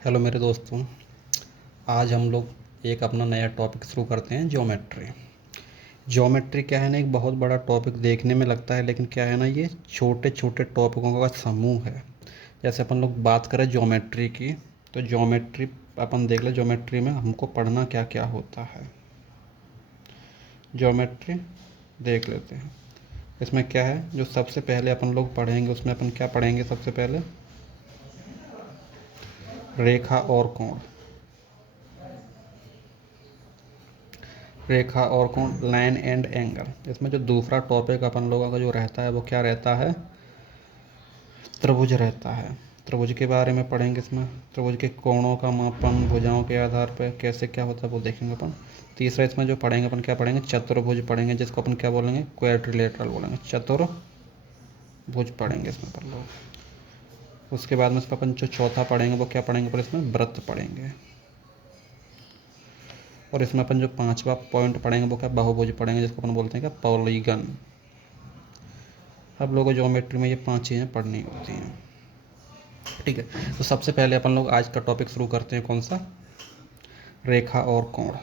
Hello मेरे दोस्तों। आज हम लोग एक अपना नया टॉपिक शुरू करते हैं, ज्योमेट्री। ज्योमेट्री क्या है ना, एक बहुत बड़ा टॉपिक देखने में लगता है, लेकिन क्या है ना, ये छोटे छोटे टॉपिकों का समूह है। जैसे अपन लोग बात करें ज्योमेट्री की, तो ज्योमेट्री अपन देख ले, ज्योमेट्री में हमको पढ़ना क्या क्या होता है। ज्योमेट्री देख लेते हैं। इसमें क्या है, जो सबसे पहले अपन लोग पढ़ेंगे, उसमें अपन क्या पढ़ेंगे? सबसे पहले रेखा और कोण। रेखा और कोण, लाइन एंड एंगल। इसमें जो दूसरा टॉपिक अपन लोगों का जो रहता है वो क्या रहता है? त्रिभुज रहता है। त्रिभुज के बारे में पढ़ेंगे इसमें। त्रिभुज के कोणों का मापन, भुजाओं के आधार पर कैसे क्या होता है वो देखेंगे अपन। तीसरा इसमें जो पढ़ेंगे अपन, क्या पढ़ेंगे? चतुर्भुज पढ़ेंगे, जिसको अपन क्या बोलेंगे? क्वाड्रिलेटरल बोलेंगे। चतुर्भुज पढ़ेंगे इसमें अपन लोग। उसके बाद में इसमें अपन जो चौथा पढ़ेंगे वो क्या पढ़ेंगे? पर इसमें वृत्त पढ़ेंगे। और इसमें अपन जो पांचवा पॉइंट पढ़ेंगे वो क्या? बहुभुज पढ़ेंगे, जिसको अपन बोलते हैं क्या? पॉलीगन। अब लोगों को ज्योमेट्री में ये 5 चीज़ें पढ़नी होती हैं। ठीक है, तो सबसे पहले अपन लोग आज का टॉपिक शुरू करते हैं। कौन सा? रेखा और कोण।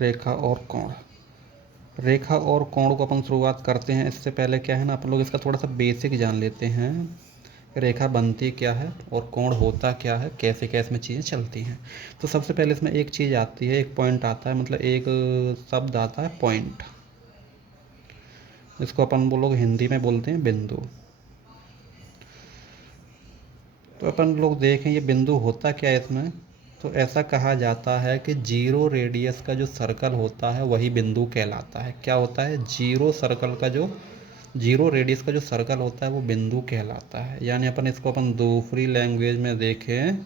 रेखा और कोण। रेखा और कोण को अपन शुरुआत करते हैं। इससे पहले क्या है ना, अपन लोग इसका थोड़ा सा बेसिक जान लेते हैं। रेखा बनती क्या है और कोण होता क्या है, कैसे कैसे में चीज़ें चलती हैं। तो सबसे पहले इसमें एक चीज़ आती है, एक पॉइंट आता है, मतलब एक शब्द आता है पॉइंट, जिसको अपन वो लोग हिंदी में बोलते हैं बिंदु। तो अपन लोग देखें ये बिंदु होता क्या है इसमें। तो ऐसा कहा जाता है कि जीरो रेडियस का जो सर्कल होता है वही बिंदु कहलाता है। क्या होता है? जीरो रेडियस का जो सर्कल होता है वो बिंदु कहलाता है। यानी अपन दूसरी लैंग्वेज में देखें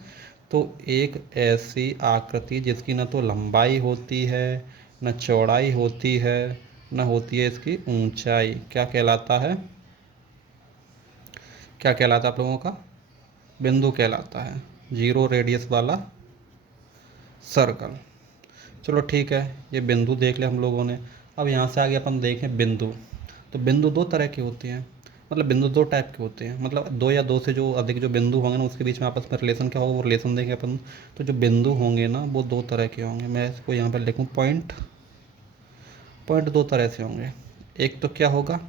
तो एक ऐसी आकृति जिसकी न तो लंबाई होती है, न चौड़ाई होती है, न होती है इसकी ऊंचाई, क्या कहलाता है? क्या कहलाता है आप लोगों का? बिंदु कहलाता है, जीरो रेडियस वाला सर्कल। चलो ठीक है, ये बिंदु देख ले हम लोगों ने। अब यहाँ से आगे अपन देखें बिंदु। तो बिंदु दो तरह के होते हैं, मतलब बिंदु दो टाइप के होते हैं, मतलब दो या दो से जो अधिक जो बिंदु होंगे ना, उसके बीच में आपस में रिलेशन क्या होगा वो रिलेशन देखें अपन। तो जो बिंदु होंगे ना वो दो तरह के होंगे। मैं इसको यहाँ पर लिखूँ पॉइंट। पॉइंट दो तरह से होंगे। एक तो क्या होगा?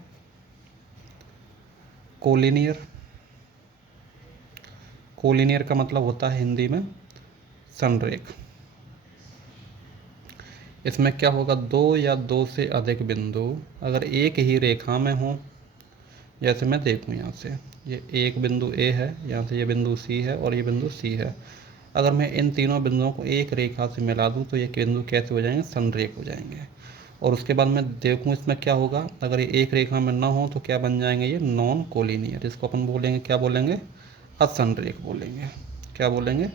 कोलिनियर। कोलिनियर का मतलब होता है हिंदी में संरेख। इसमें क्या होगा? दो या दो से अधिक बिंदु अगर एक ही रेखा में हो, जैसे मैं देखूँ यहाँ से, ये एक बिंदु ए है, यहाँ से ये बिंदु सी है और ये बिंदु सी है। अगर मैं इन तीनों बिंदुओं को एक रेखा से मिला दूँ तो ये बिंदु कैसे हो जाएंगे? संरेख हो जाएंगे। और उसके बाद मैं देखूँ इसमें क्या होगा, अगर ये एक रेखा में ना हो तो क्या बन जाएंगे? ये नॉन कोलिनियर। इसको अपन बोलेंगे, क्या बोलेंगे? असंरेख बोलेंगे। क्या बोलेंगे?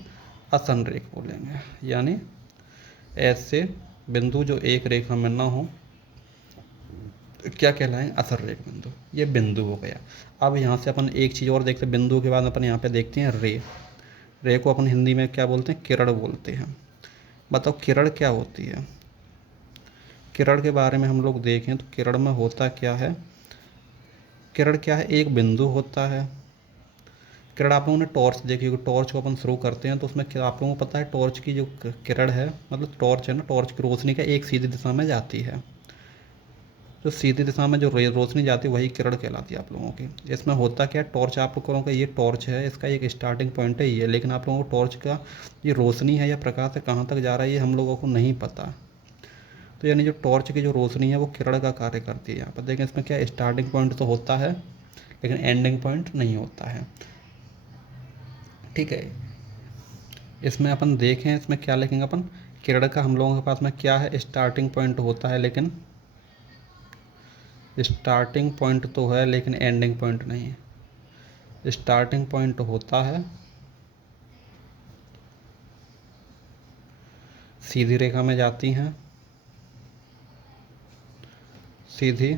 असंरेख बोलेंगे। यानी ऐसे बिंदु जो एक रेखा में ना हो क्या कहलाएंगे? असंरेख बिंदु। ये बिंदु हो गया। अब यहाँ से अपन एक चीज़ और देखते हैं। बिंदु के बाद अपन यहाँ पे देखते हैं रे। रे को अपन हिंदी में क्या बोलते हैं? किरण बोलते हैं। बताओ किरण क्या होती है? किरण के बारे में हम लोग देखें तो किरण में होता क्या है? किरण क्या है? एक बिंदु होता है। किरण आप लोगों ने टॉर्च देखी होगी। टॉर्च को अपन शुरू करते हैं तो उसमें क्या आप लोगों को पता है? टॉर्च की जो किरण है, मतलब टॉर्च है ना, टॉर्च की रोशनी का एक सीधी दिशा में जाती है। जो सीधी दिशा में जो रोशनी जाती है वही किरण कहलाती है आप लोगों की। इसमें होता क्या है? टॉर्च आप लोगों का, ये टॉर्च है, इसका एक स्टार्टिंग पॉइंट है ये, लेकिन आप लोगों को टॉर्च का ये रोशनी है या प्रकाश है कहाँ तक जा रहा है ये हम लोगों को नहीं पता। तो यानी जो टॉर्च की जो रोशनी है वो किरण का कार्य करती है। यहाँ पर देखें इसमें क्या स्टार्टिंग पॉइंट तो होता है लेकिन एंडिंग पॉइंट नहीं होता है। ठीक है, इसमें अपन देखें इसमें क्या लिखेंगे अपन? किरण का हम लोगों के पास में क्या है? स्टार्टिंग पॉइंट होता है, लेकिन स्टार्टिंग पॉइंट तो है लेकिन एंडिंग पॉइंट नहीं है। स्टार्टिंग पॉइंट होता है, सीधी रेखा में जाती हैं, सीधी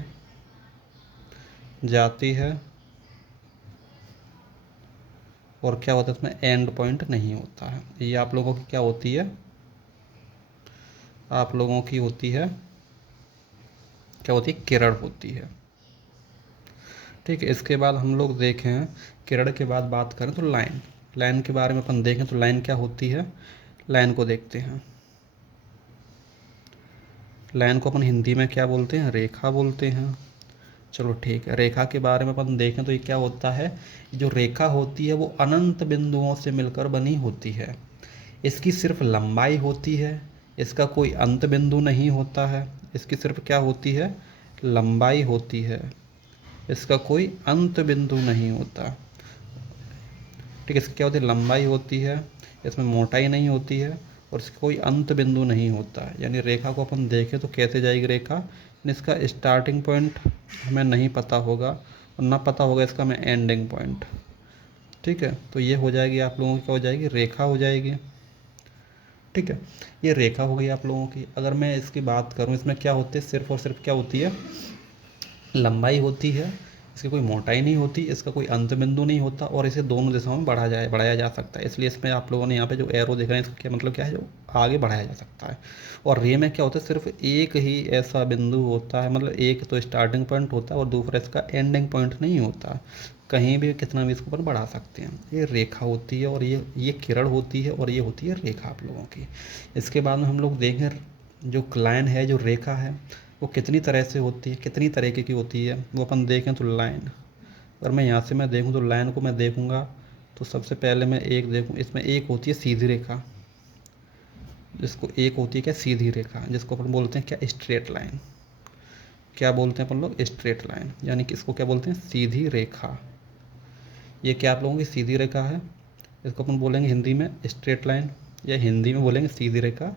जाती है, और क्या होता है इसमें? एंड पॉइंट नहीं होता है। ये आप लोगों की क्या होती है? आप लोगों की होती है, क्या होती है? किरण होती है। ठीक है। इसके बाद हम लोग देखें किरण के बाद बात करें तो लाइन, लाइन के बारे में अपन देखें तो लाइन क्या होती है, लाइन को देखते हैं। लाइन को अपन हिंदी में क्या बोलते हैं, रेखा बोलते हैं। चलो ठीक है, रेखा के बारे में अपन देखें तो ये क्या होता है, जो रेखा होती है वो अनंत बिंदुओं से मिलकर बनी होती है। इसकी सिर्फ लंबाई होती है, इसका कोई अंत बिंदु नहीं होता है। इसकी सिर्फ क्या होती है, लंबाई होती है, इसका कोई अंत बिंदु नहीं होता। ठीक है, इसकी क्या होती है, लंबाई होती है, इसमें मोटाई नहीं होती है और इसका कोई अंत बिंदु नहीं होता है। यानी रेखा को अपन देखें तो कैसे जाएगी रेखा, इसका स्टार्टिंग पॉइंट हमें नहीं पता होगा और ना पता होगा इसका हमें एंडिंग पॉइंट। ठीक है, तो ये हो जाएगी आप लोगों की, क्या हो जाएगी, रेखा हो जाएगी। ठीक है, ये रेखा हो गई आप लोगों की। अगर मैं इसकी बात करूँ, इसमें क्या होते हैं, सिर्फ और सिर्फ क्या होती है, लंबाई होती है, इसकी कोई मोटाई नहीं होती, इसका कोई अंत बिंदु नहीं होता और इसे दोनों दिशाओं में बढ़ाया जा सकता है। इसलिए इसमें आप लोगों ने यहाँ पे जो एरो देख रहे हैं इसका क्या मतलब क्या है, जो आगे बढ़ाया जा सकता है। और रे में क्या होता है, सिर्फ एक ही ऐसा बिंदु होता है, मतलब एक तो स्टार्टिंग पॉइंट होता है और दूसरा इसका एंडिंग पॉइंट नहीं होता। कहीं भी कितना भी इसको अपन बढ़ा सकते हैं। ये रेखा होती है और ये किरण होती है और ये होती है रेखा आप लोगों की। इसके बाद में हम लोग देखें जो लाइन है, जो रेखा है, वो कितनी तरह से होती है, कितनी तरीके की होती है, वो अपन देखें तो लाइन, अगर मैं यहाँ से मैं देखूँ तो लाइन को मैं देखूँगा तो सबसे पहले मैं एक देखूँ, इसमें एक होती है सीधी रेखा, जिसको एक होती है क्या, सीधी रेखा, जिसको अपन बोलते हैं क्या, स्ट्रेट लाइन। क्या बोलते हैं अपन लोग, स्ट्रेट लाइन, यानी कि इसको क्या बोलते हैं, सीधी रेखा। ये क्या आप लोगों की सीधी रेखा है, इसको अपन बोलेंगे हिंदी में स्ट्रेट लाइन, या हिंदी में बोलेंगे सीधी रेखा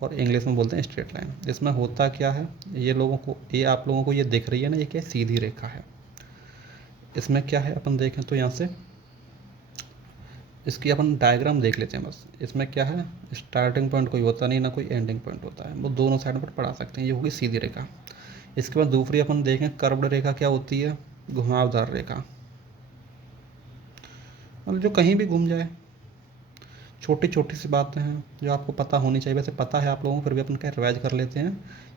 और इंग्लिश में बोलते हैं स्ट्रेट लाइन। इसमें होता क्या है, ये लोगों को, ये आप लोगों को ये दिख रही है ना, ये क्या सीधी रेखा है। इसमें क्या है अपन देखें तो यहाँ से इसकी अपन डायग्राम देख लेते हैं बस। इसमें क्या है, स्टार्टिंग पॉइंट कोई होता नहीं, ना कोई एंडिंग पॉइंट होता है, वो दोनों साइड पर पढ़ा सकते हैं। ये होगी सीधी रेखा। इसके बाद दूसरी अपन देखें कर्व्ड रेखा, क्या होती है, घुमावदार रेखा, मतलब जो कहीं भी घूम जाए। छोटी छोटी सी बातें हैं जो आपको पता होनी चाहिए, वैसे पता है आप लोगों को, फिर भी अपन क्या रिवाइज कर लेते हैं।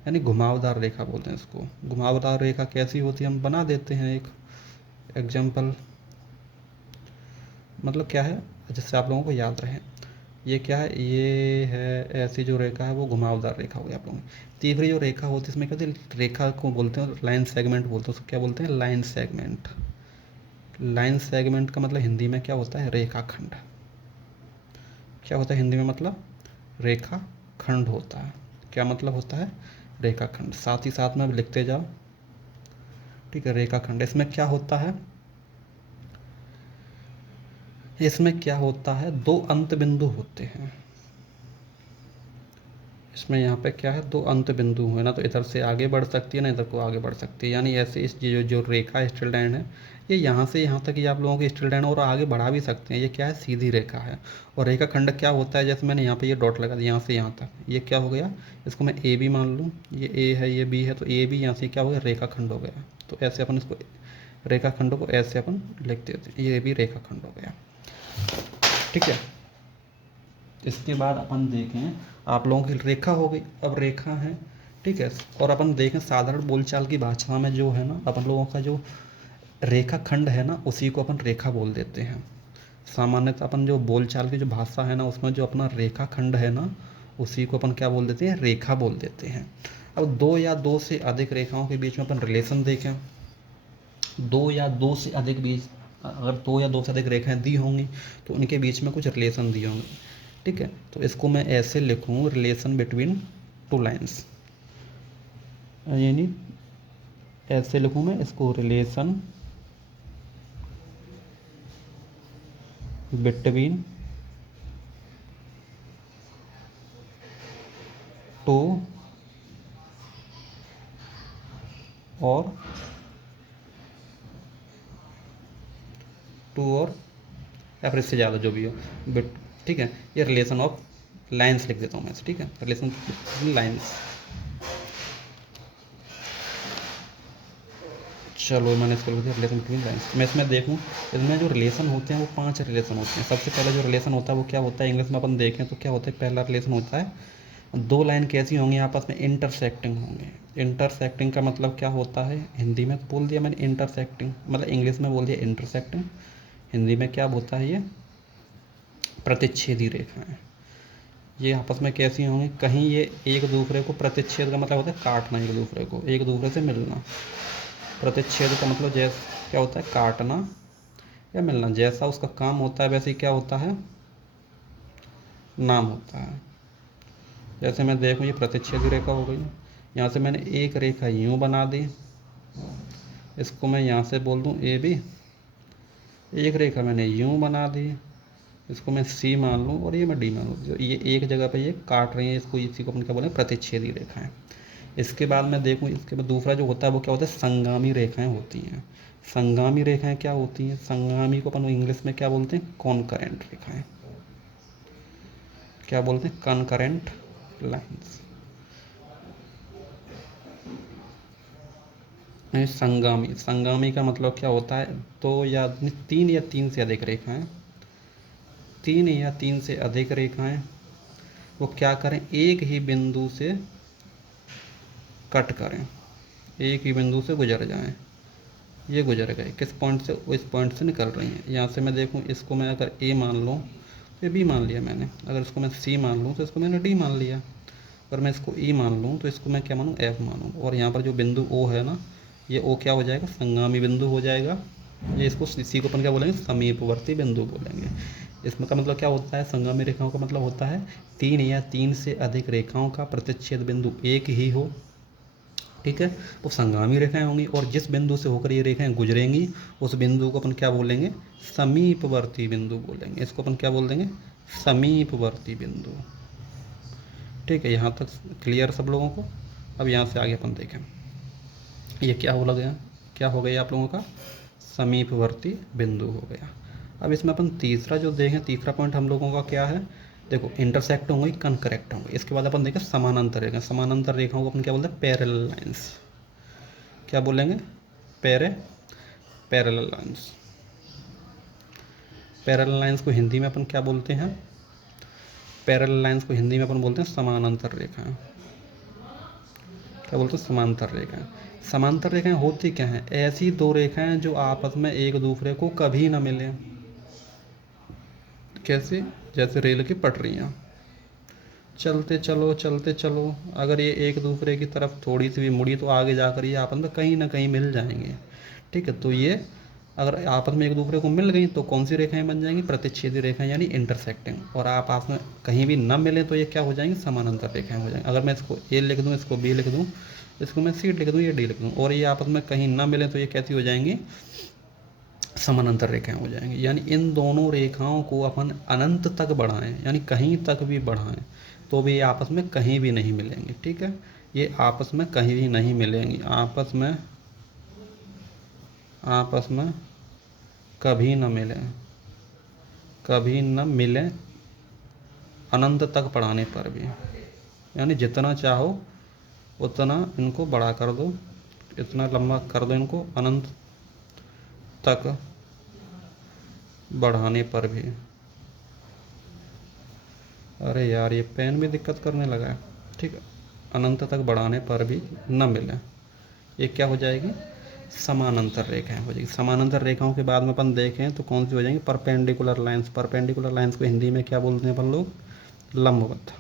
यानी घुमावदार रेखा बोलते हैं इसको। घुमावदार रेखा कैसी होती है, हम बना देते हैं एक एग्जाम्पल, मतलब क्या है जिससे आप लोगों को याद रहे। ये क्या है, ये है ऐसी जो रेखा है वो घुमावदार रेखा हो गई आप लोगों की। तीसरी जो रेखा होती है इसमें क्या होती है, रेखा को बोलते हैं लाइन सेगमेंट बोलते हैं, उसको क्या बोलते हैं, लाइन सेगमेंट। लाइन सेगमेंट का मतलब हिंदी में क्या होता है, रेखाखंड। क्या होता है हिंदी में, मतलब रेखा खंड होता है। क्या मतलब होता है, रेखाखंड। साथ ही साथ में अब लिखते जाओ। ठीक है, रेखाखंड। इसमें क्या होता है, इसमें क्या होता है, दो अंत बिंदु होते हैं। इसमें यहाँ पे क्या है, दो अंत बिंदु है ना, तो इधर से आगे बढ़ सकती है ना, इधर को आगे बढ़ सकती है। यानी ऐसे इस जो रेखा स्ट्रेट लाइन है, ये यहाँ से यहाँ तक ये आप लोगों की स्ट्रेट लाइन और आगे बढ़ा भी सकते हैं। ये क्या है, सीधी रेखा है। और रेखा खंड क्या होता है, जैसे मैंने यहाँ पे ये डॉट लगा दिया यहाँ से यहाँ तक, ये क्या हो गया, इसको मैं ए बी मान लूँ, ये ए है ये बी है, तो ए बी यहाँ से क्या हो गया, रेखा खंड हो गया। तो ऐसे अपन इसको रेखा खंडों को ऐसे अपन लिख देते हैं, ये भी रेखा खंड हो गया। ठीक है, इसके बाद अपन देखें, आप लोगों की रेखा हो गई, अब रेखा है। ठीक है, और अपन देखें साधारण बोलचाल की भाषा में जो है ना, अपन लोगों का जो रेखा खंड है ना, उसी को अपन रेखा बोल देते हैं। सामान्यतः अपन जो बोलचाल की जो भाषा है ना, उसमें जो अपना रेखा खंड है ना, उसी को अपन क्या बोल देते हैं, रेखा बोल देते हैं। अब दो या दो से अधिक रेखाओं के बीच में अपन रिलेशन देखें। दो या दो से अधिक बीच, अगर दो या दो से अधिक रेखाएं दी होंगी तो उनके बीच में कुछ रिलेशन दिए होंगे। ठीक है, तो इसको मैं ऐसे लिखूँ, रिलेशन बिटवीन टू लाइन्स, यानी ऐसे लिखूँ मैं इसको, रिलेशन बिटवीन टू और या फिर इससे ज़्यादा जो भी हो बिट। ठीक है, ये रिलेशन ऑफ लाइन्स लिख देता हूँ मैं, ठीक है, रिलेशन लाइन्स। चलो मैंने इसको लिख दिया, रिलेशन बिटवीन लाइन्स। मैं इसमें देखूँ, इसमें जो रिलेशन होते हैं वो 5 रिलेशन होते हैं। सबसे पहले जो रिलेशन होता है वो क्या होता है, इंग्लिश में अपन देखें तो क्या होता है, पहला रिलेशन होता है दो लाइन कैसी होंगी, आपस में इंटरसेक्टिंग होंगे। इंटरसेक्टिंग का मतलब क्या होता है, हिंदी में बोल दिया मैंने इंटरसेक्टिंग, मतलब इंग्लिश में बोल दिया इंटरसेक्टिंग, हिंदी में क्या होता है ये, प्रतिच्छेदी रेखाएं। ये आपस में कैसी होंगी, कहीं ये एक दूसरे को, प्रतिच्छेद का मतलब होता है काटना, एक दूसरे को, एक दूसरे से मिलना। प्रतिच्छेद का मतलब जैसे क्या होता है, काटना या मिलना। जैसा उसका काम होता है वैसे ही क्या होता है, नाम होता है। जैसे मैं देखूँ ये प्रतिच्छेदी रेखा हो गई, यहाँ से मैंने एक रेखा यूँ बना दी, इसको मैं यहाँ से बोल दूँ ए बी। एक रेखा मैंने यूँ बना दी, इसको मैं सी मान लूँ और ये मैं डी मान लूँ। ये एक जगह पे ये काट रही है, इसको, इसी को अपन क्या बोलें, प्रतिच्छेदी रेखाएं। इसके बाद मैं देखूँ, इसके बाद दूसरा जो होता है वो क्या होता है, संगामी रेखाएं होती हैं। संगामी रेखाएं क्या होती हैं, संगामी को अपन इंग्लिश में क्या बोलते हैं, कॉनकरेंट रेखाएं। क्या बोलते हैं, कॉनकरेंट लाइन्स। संगामी, संगामी का मतलब क्या होता है, दो या तीन या तीन से अधिक रेखाएं, तीन या तीन से अधिक रेखाएं वो क्या करें, एक ही बिंदु से कट करें, एक ही बिंदु से गुजर जाएं। ये गुजर गए किस पॉइंट से, इस पॉइंट से निकल रही हैं। यहाँ से मैं देखूँ, इसको मैं अगर ए मान लूँ तो ये बी मान लिया मैंने, अगर इसको मैं सी मान लूँ तो इसको मैंने डी मान लिया, अगर मैं इसको ई मान लूँ तो इसको मैं क्या मानूँ, एफ मानूँ। और यहाँ पर जो बिंदु ओ है ना, ये ओ क्या हो जाएगा, संगामी बिंदु हो जाएगा। ये इसको, इसी को अपन क्या बोलेंगे, समीपवर्ती बिंदु बोलेंगे। इसमें का मतलब क्या होता है, संगामी रेखाओं का मतलब होता है तीन या तीन से अधिक रेखाओं का प्रतिच्छेद बिंदु एक ही हो, ठीक है, वो संगामी रेखाएं होंगी। और जिस बिंदु से होकर ये रेखाएं गुजरेंगी उस बिंदु को अपन क्या बोलेंगे, समीपवर्ती बिंदु बोलेंगे। इसको अपन क्या बोल देंगे, समीपवर्ती बिंदु। ठीक है, यहाँ तक क्लियर सब लोगों को। अब यहाँ से आगे अपन देखें, ये क्या हो लग गया, क्या हो गया आप लोगों का, समीपवर्ती बिंदु हो गया। अब इसमें अपन तीसरा जो देखें, तीसरा पॉइंट हम लोगों का क्या है, देखो इंटरसेक्ट होंगे, कनकरेक्ट होंगे। इसके बाद अपन देखें समानांतर रेखा। समानांतर रेखाओं को अपन क्या बोलते हैं, पैरेलल लाइंस। क्या बोलेंगे, पैरेलल लाइंस। पैरेलल लाइंस को हिंदी में अपन क्या बोलते हैं, पैरेलल लाइंस को हिंदी में अपन बोलते हैं समानांतर रेखाएं। क्या बोलते हैं, समांतर रेखाएं। समांतर रेखाएं होती क्या हैं, ऐसी दो रेखाएं जो आपस में एक दूसरे को कभी ना मिले। कैसे, जैसे रेल की पटरियाँ, चलते चलो चलते चलो, अगर ये एक दूसरे की तरफ थोड़ी सी भी मुड़ी तो आगे जाकर ये आपस में कहीं ना कहीं मिल जाएंगे। ठीक है, तो ये अगर आपस में एक दूसरे को मिल गई तो कौन सी रेखाएं बन जाएंगी, प्रतिच्छेदी रेखाएं, यानी इंटरसेक्टिंग। और आप आपस में कहीं भी न मिले तो ये क्या हो जाएंगी, समानांतर रेखाएं हो जाएंगी। अगर मैं इसको ए लिख दूँ, इसको बी लिख दूँ, इसको मैं सी लिख दूँ, ये डी लिख दूँ, और ये आपस में कहीं ना मिले तो ये कैसी हो जाएंगी, समानांतर रेखाएं हो जाएंगी। यानी इन दोनों रेखाओं को अपन अनंत तक बढ़ाएं, यानी कहीं तक भी बढ़ाएं तो भी ये आपस में कहीं भी नहीं मिलेंगे। ठीक है, ये आपस में कहीं भी नहीं मिलेंगी, आपस में कभी न मिले, कभी न मिले, अनंत तक बढ़ाने पर भी। यानी जितना चाहो उतना इनको बड़ा कर दो, इतना लंबा कर दो इनको, अनंत तक बढ़ाने पर भी। अरे यार, ये पेन भी दिक्कत करने लगा है। ठीक है, अनंत तक बढ़ाने पर भी न मिले, ये क्या हो जाएगी, समानांतर रेखाएं हो जाएगी। समानांतर रेखाओं के बाद में अपन देखें तो कौन सी हो जाएंगी, परपेंडिकुलर लाइंस। परपेंडिकुलर लाइंस को हिंदी में क्या बोलते हैं अपन लोग, लंबवत।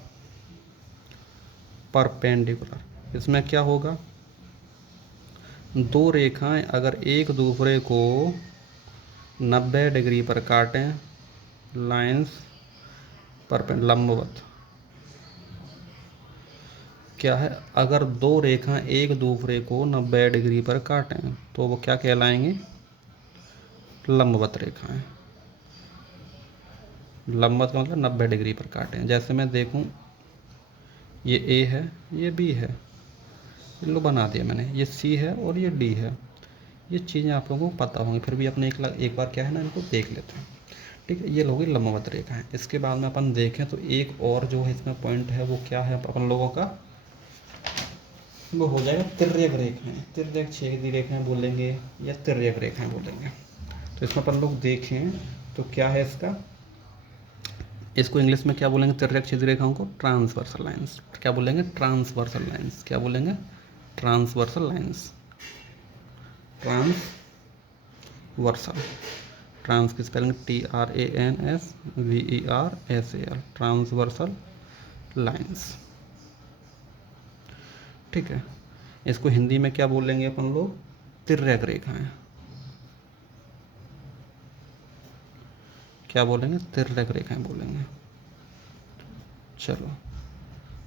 परपेंडिकुलर, इसमें क्या होगा, दो रेखाएं अगर एक दूसरे को 90 डिग्री पर काटें, लाइंस लंबवत। क्या है, अगर दो रेखाएं एक दूसरे को 90 डिग्री पर काटें तो वो क्या कहलाएंगी, लंबवत रेखाएं। लंबवत का मतलब 90 डिग्री पर काटें। जैसे मैं देखूं, ये ए है, ये बी है, लो बना दिया मैंने, ये सी है और ये डी है। ये चीज़ें आप लोगों को पता होंगी, फिर भी अपने एक बार क्या है ना, इनको देख लेते हैं। ठीक है, ये लोग लंबवत रेखा है। इसके बाद में अपन देखें तो एक और जो है इसमें पॉइंट है, वो क्या है अपन लोगों का, वो हो जाएगा तिर्यक रेखाएं। तिर्यक छेदी रेखाएं बोलेंगे या तिर्यक रेखाएं बोलेंगे। तो इसमें अपन लोग देखें तो क्या है इसका, इसको इंग्लिश में क्या बोलेंगे, तिर्यक क्षैतिज रेखाओं को? Transversal lines. क्या बोलेंगे? Transversal lines. क्या बोलेंगे? Transversal lines. ट्रांसवर्सल, ट्रांस की स्पेलिंग TRANSVERSAL, ट्रांसवर्सल लाइंस। ठीक है, इसको हिंदी में क्या बोलेंगे अपन लोग? तिर्यक रेखाएं। क्या बोलेंगे? तिर्यक रेखाएं बोलेंगे। चलो,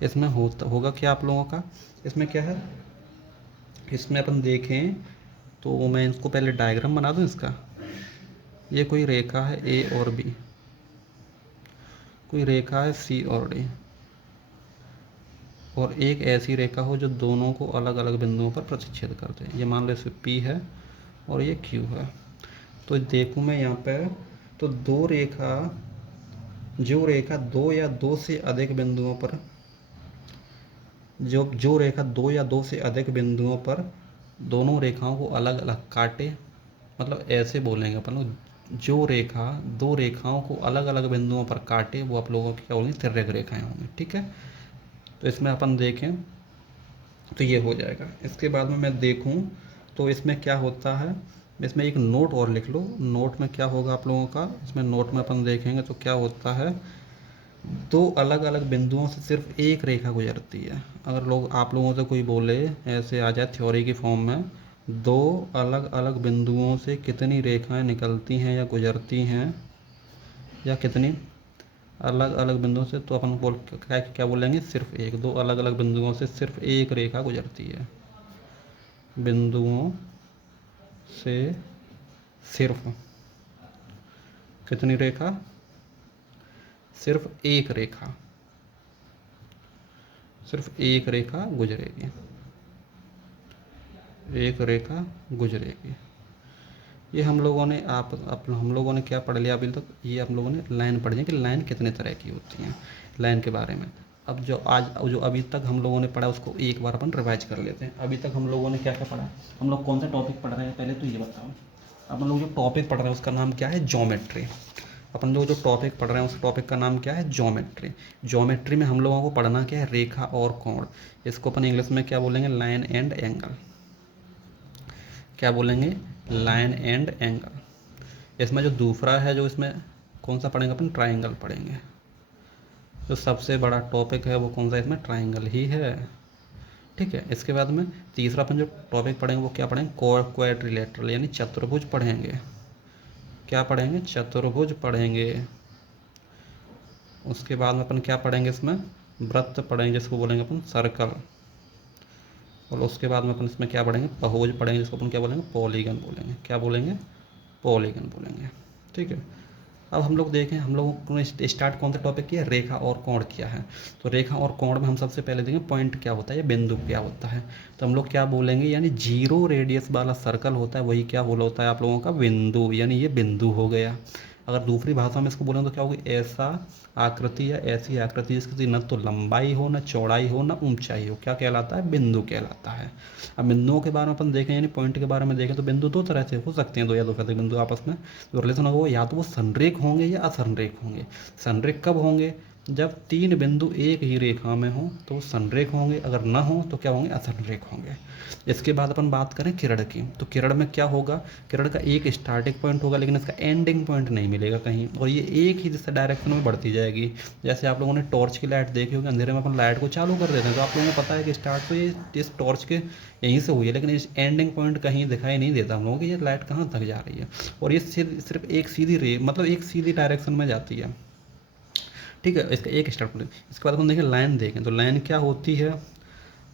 इसमें होगा क्या आप लोगों का? इसमें क्या है, इसमें अपन देखें तो मैं इसको पहले डायग्राम बना दूं इसका। ये कोई रेखा है ए और बी, कोई रेखा है सी और डी, और एक ऐसी रेखा हो जो दोनों को अलग अलग बिंदुओं पर प्रतिच्छेद करते हैं। ये मान लो इसमें पी है और ये क्यू है। तो देखूं मैं यहाँ पे, तो दो रेखा, जो रेखा दो या दो से अधिक बिंदुओं पर, जो रेखा दो या दो से अधिक बिंदुओं पर दोनों रेखाओं को अलग अलग काटे, मतलब ऐसे बोलेंगे अपन लोग, जो रेखा दो रेखाओं को अलग अलग बिंदुओं पर काटे वो आप लोगों की क्या होंगी? तिर्यक रेखाएं होंगी। ठीक है, तो इसमें अपन देखें तो ये हो जाएगा। इसके बाद में मैं देखूं तो इसमें क्या होता है, इसमें एक नोट और लिख लो। नोट में क्या होगा आप लोगों का, इसमें नोट में अपन देखेंगे तो क्या होता है, दो अलग अलग बिंदुओं से सिर्फ एक रेखा गुजरती है। अगर लोग आप लोगों से कोई बोले, ऐसे आ जाए थ्योरी की फॉर्म में, दो अलग अलग बिंदुओं से कितनी रेखाएं निकलती हैं या गुजरती हैं, या कितनी अलग अलग बिंदुओं से, तो अपन बोल क्या क्या बोलेंगे? सिर्फ एक। दो अलग अलग बिंदुओं से सिर्फ एक रेखा गुजरती है, बिंदुओं से सिर्फ कितनी रेखा? सिर्फ एक रेखा, सिर्फ एक रेखा गुजरेगी, एक रेखा गुजरेगी। ये हम लोगों ने हम लोगों ने क्या पढ़ लिया अभी तक? ये हम लोगों ने लाइन पढ़ी है कि लाइन कितने तरह की होती हैं, लाइन के बारे में। अब जो अभी तक हम लोगों ने पढ़ा उसको एक बार अपन रिवाइज कर लेते हैं। अभी तक हम लोगों ने क्या क्या पढ़ा? हम लोग कौन सा टॉपिक पढ़ रहे हैं पहले तो ये बताओ। अपन लोग जो टॉपिक पढ़ रहे हैं उसका नाम क्या है? ज्योमेट्री। अपन लोग जो टॉपिक पढ़ रहे हैं उस टॉपिक का नाम क्या है? ज्योमेट्री। ज्योमेट्री में हम लोगों को पढ़ना क्या है? रेखा और कोण। इसको अपन इंग्लिश में क्या बोलेंगे? Line and angle. क्या बोलेंगे? Line and angle. इसमें जो दूसरा है, जो इसमें कौन सा पढ़ेंगे अपन? ट्राइंगल पढ़ेंगे। जो सबसे बड़ा टॉपिक है वो कौन सा? इसमें ट्राइंगल ही है। ठीक है, इसके बाद में तीसरा अपन जो टॉपिक पढ़ेंगे वो क्या पढ़ेंगे? क्वाड्रिलेटरल, यानी चतुर्भुज पढ़ेंगे। क्या पढ़ेंगे? चतुर्भुज पढ़ेंगे। उसके बाद में अपन क्या पढ़ेंगे? इसमें वृत्त पढ़ेंगे, जिसको बोलेंगे अपन सर्कल। और उसके बाद में अपन इसमें क्या पढ़ेंगे? बहुभुज पढ़ेंगे, जिसको अपन क्या बोलेंगे? पॉलीगन बोलेंगे। क्या बोलेंगे? पॉलीगन बोलेंगे। ठीक है, अब हम लोग देखें, हम लोगों ने स्टार्ट कौन सा टॉपिक किया? रेखा और कोण किया है। तो रेखा और कोण में हम सबसे पहले देखें पॉइंट क्या होता है या बिंदु क्या होता है। तो हम लोग क्या बोलेंगे, यानी जीरो रेडियस वाला सर्कल होता है वही क्या बोला होता है आप लोगों का? बिंदु, यानी ये बिंदु हो गया। अगर दूसरी भाषा में इसको बोलें तो क्या होगी? ऐसा आकृति या ऐसी आकृति जिसकी न तो लंबाई हो, न चौड़ाई हो, न ऊंचाई हो, क्या कहलाता है? बिंदु कहलाता है। अब बिंदुओं के बारे में अपन देखें, यानी पॉइंट के बारे में देखें, तो बिंदु दो तरह से हो सकते हैं, दो या दो से अधिक बिंदु आपस में जो रिलेशन होगा वो या तो वो संरेख होंगे या असंरेख होंगे। संरेख कब होंगे? जब तीन बिंदु एक ही रेखा में हो तो वो संरेख होंगे, अगर ना हो तो क्या होंगे? असंरेख होंगे। इसके बाद अपन बात करें किरण की, तो किरण में क्या होगा? किरण का एक स्टार्टिंग पॉइंट होगा लेकिन इसका एंडिंग पॉइंट नहीं मिलेगा कहीं, और ये एक ही जैसे डायरेक्शन में बढ़ती जाएगी। जैसे आप लोगों ने टॉर्च की लाइट देखी होगी, अंधेरे में अपन लाइट को चालू कर देते हैं तो आप लोगों को पता है कि स्टार्ट तो ये इस टॉर्च के यहीं से हुई है, लेकिन इस एंडिंग पॉइंट कहीं दिखाई नहीं देता हम लोगों को कि ये लाइट कहाँ तक जा रही है। और ये सिर्फ एक सीधी रे, मतलब एक सीधी डायरेक्शन में जाती है। ठीक है, इसका एक स्टार्ट पॉइंट। इसके बाद अपन देखें लाइन, देखें तो लाइन क्या होती है?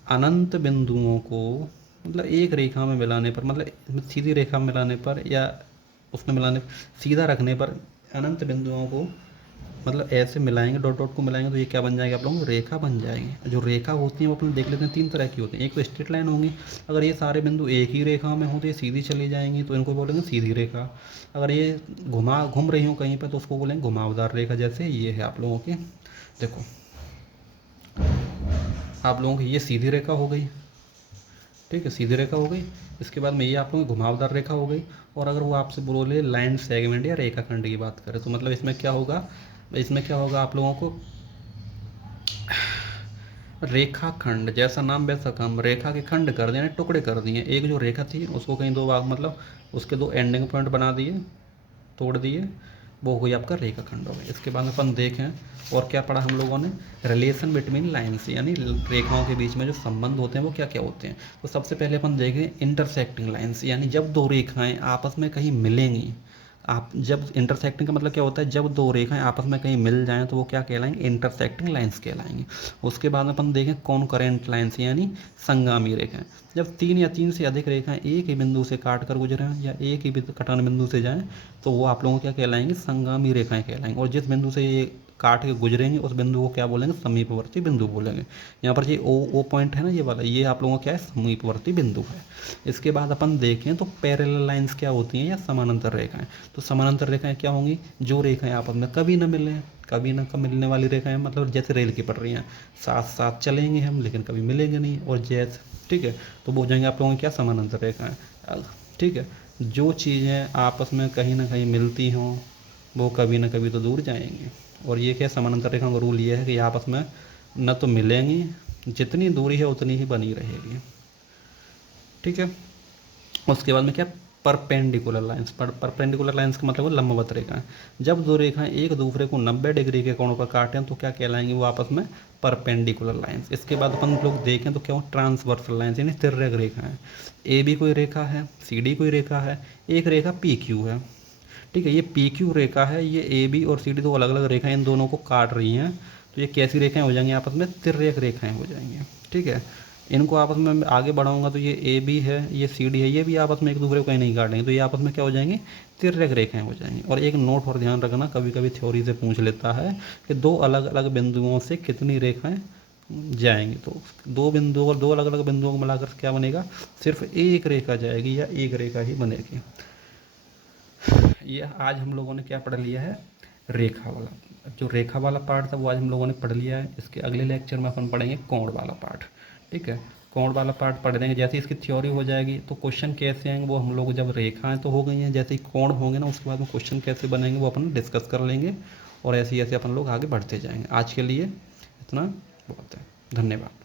अनंत बिंदुओं को, मतलब एक रेखा में मिलाने पर, मतलब सीधी रेखा में मिलाने पर या उसमें मिलाने, सीधा रखने पर अनंत बिंदुओं को मतलब ऐसे मिलाएंगे, डॉट डॉट को मिलाएंगे तो ये क्या बन जाएगी आप लोगों को? रेखा बन जाएगी। जो रेखा होती है वो अपन देख लेते हैं, तीन तरह की होती हैं। एक तो स्ट्रेट लाइन होंगी, अगर ये सारे बिंदु एक ही रेखा में हो तो ये सीधी चली जाएंगी तो इनको बोलेंगे सीधी रेखा। अगर ये घूम रही हो कहीं पर तो उसको बोलेंगे घुमावदार रेखा। जैसे ये है आप लोगों की, देखो आप लोगों की ये सीधी रेखा हो गई। ठीक है, सीधी रेखा हो गई। इसके बाद में ये आप लोगों की घुमावदार रेखा हो गई। और अगर वो आपसे बोले लाइन सेगमेंट या रेखाखंड की बात करें तो मतलब इसमें क्या होगा? इसमें क्या होगा आप लोगों को, रेखाखंड, जैसा नाम वैसा काम, रेखा के खंड कर दिए, यानी टुकड़े कर दिए। एक जो रेखा थी उसको कहीं दो भाग, मतलब उसके दो एंडिंग पॉइंट बना दिए, तोड़ दिए, वो हुई आपका रेखाखंड हो गया। इसके बाद अपन देखें और क्या पढ़ा हम लोगों ने, रिलेशन बिटवीन लाइन्स, यानी रेखाओं के बीच में जो संबंध होते हैं वो क्या क्या होते हैं। तो सबसे पहले अपन देखें इंटरसेक्टिंग लाइन्स, यानी जब दो रेखाएं आपस में कहीं मिलेंगी, आप जब इंटरसेक्टिंग का मतलब क्या होता है, जब दो रेखाएं आपस में कहीं मिल जाएं तो वो क्या कहलाएंगे, इंटरसेक्टिंग लाइंस कहलाएंगे। उसके बाद अपन देखें कॉनकरेंट लाइंस, यानी संगामी रेखाएं, जब तीन या तीन से अधिक रेखाएं एक ही बिंदु से काट कर गुजरें या एक ही कटान बिंदु से जाएं तो वो आप लोगों को क्या कहलाएंगे, संगामी रेखाएं कहलाएंगे। और जिस बिंदु से ये काट के गुजरेंगे उस बिंदु को क्या बोलेंगे, समीपवर्ती बिंदु बोलेंगे। यहाँ पर ये ओ पॉइंट है ना, ये वाला, ये आप लोगों का क्या है, समीपवर्ती बिंदु है। इसके बाद अपन देखें तो पैरेलल लाइंस क्या होती हैं, या समानांतर रेखाएं। तो समानांतर रेखाएं क्या होंगी, जो रेखाएं आपस में कभी ना मिलें, कभी ना कब मिलने वाली रेखाएं, मतलब जैसे रेल की पटरियाँ, साथ साथ चलेंगे हम लेकिन कभी मिलेंगे नहीं, और जैसे, ठीक है, तो वो हो जाएंगे आप लोगों की क्या, समानांतर रेखाएं। ठीक है, जो चीज़ें आपस में कहीं ना कहीं मिलती हों वो कभी ना कभी तो दूर जाएंगी। और ये क्या, समानांतर रेखा का रूल ये है कि आपस में न तो मिलेंगी, जितनी दूरी है उतनी ही बनी रहेगी। ठीक है, उसके बाद में क्या, परपेंडिकुलर लाइंस। परपेंडिकुलर लाइंस का मतलब है लंबवत रेखाएं। जब दो रेखाएं एक दूसरे को 90 डिग्री के कोण पर काटें तो क्या कहलाएंगी, वो आपस में परपेंडिकुलर लाइंस। इसके बाद अपन लोग देखें तो क्या हो, ट्रांसवर्सल लाइंस, यानी तिर्यक रेखाएं। ए बी कोई रेखा है, सी डी कोई रेखा है, एक रेखा पी क्यू है। ठीक है, ये पी क्यू रेखा है, ये ए बी और सी डी दो अलग अलग रेखाएं इन दोनों को काट रही हैं, तो ये कैसी रेखाएं हो जाएंगी, आपस में तिर्यक रेखाएं हो जाएंगी। ठीक है, इनको आपस में आगे बढ़ाऊंगा तो ये ए बी है, ये सी डी है, ये भी आपस में एक दूसरे को कहीं नहीं काटेंगे, तो ये आपस में क्या हो जाएंगे, तिर्यक रेखाएं हो जाएंगी। और एक नोट और ध्यान रखना, कभी कभी थ्योरी से पूछ लेता है कि दो अलग अलग बिंदुओं से कितनी रेखाएं जाएंगी, तो दो बिंदुओं और दो अलग अलग बिंदुओं को मिलाकर क्या बनेगा, सिर्फ एक रेखा जाएगी या एक रेखा ही बनेगी। ये आज हम लोगों ने क्या पढ़ लिया है, रेखा वाला, जो रेखा वाला पार्ट था वो आज हम लोगों ने पढ़ लिया है। इसके अगले लेक्चर में अपन पढ़ेंगे कोण वाला पार्ट। ठीक है, कोण वाला पार्ट पढ़ देंगे, जैसे इसकी थ्योरी हो जाएगी तो क्वेश्चन कैसे आएंगे वो हम लोग, जब रेखाएं तो हो गई हैं, जैसे ही कोण होंगे ना उसके बाद में क्वेश्चन कैसे बनेंगे वो अपन डिस्कस कर लेंगे, और ऐसे ही ऐसे अपन लोग आगे बढ़ते जाएंगे। आज के लिए इतना बहुत है, धन्यवाद।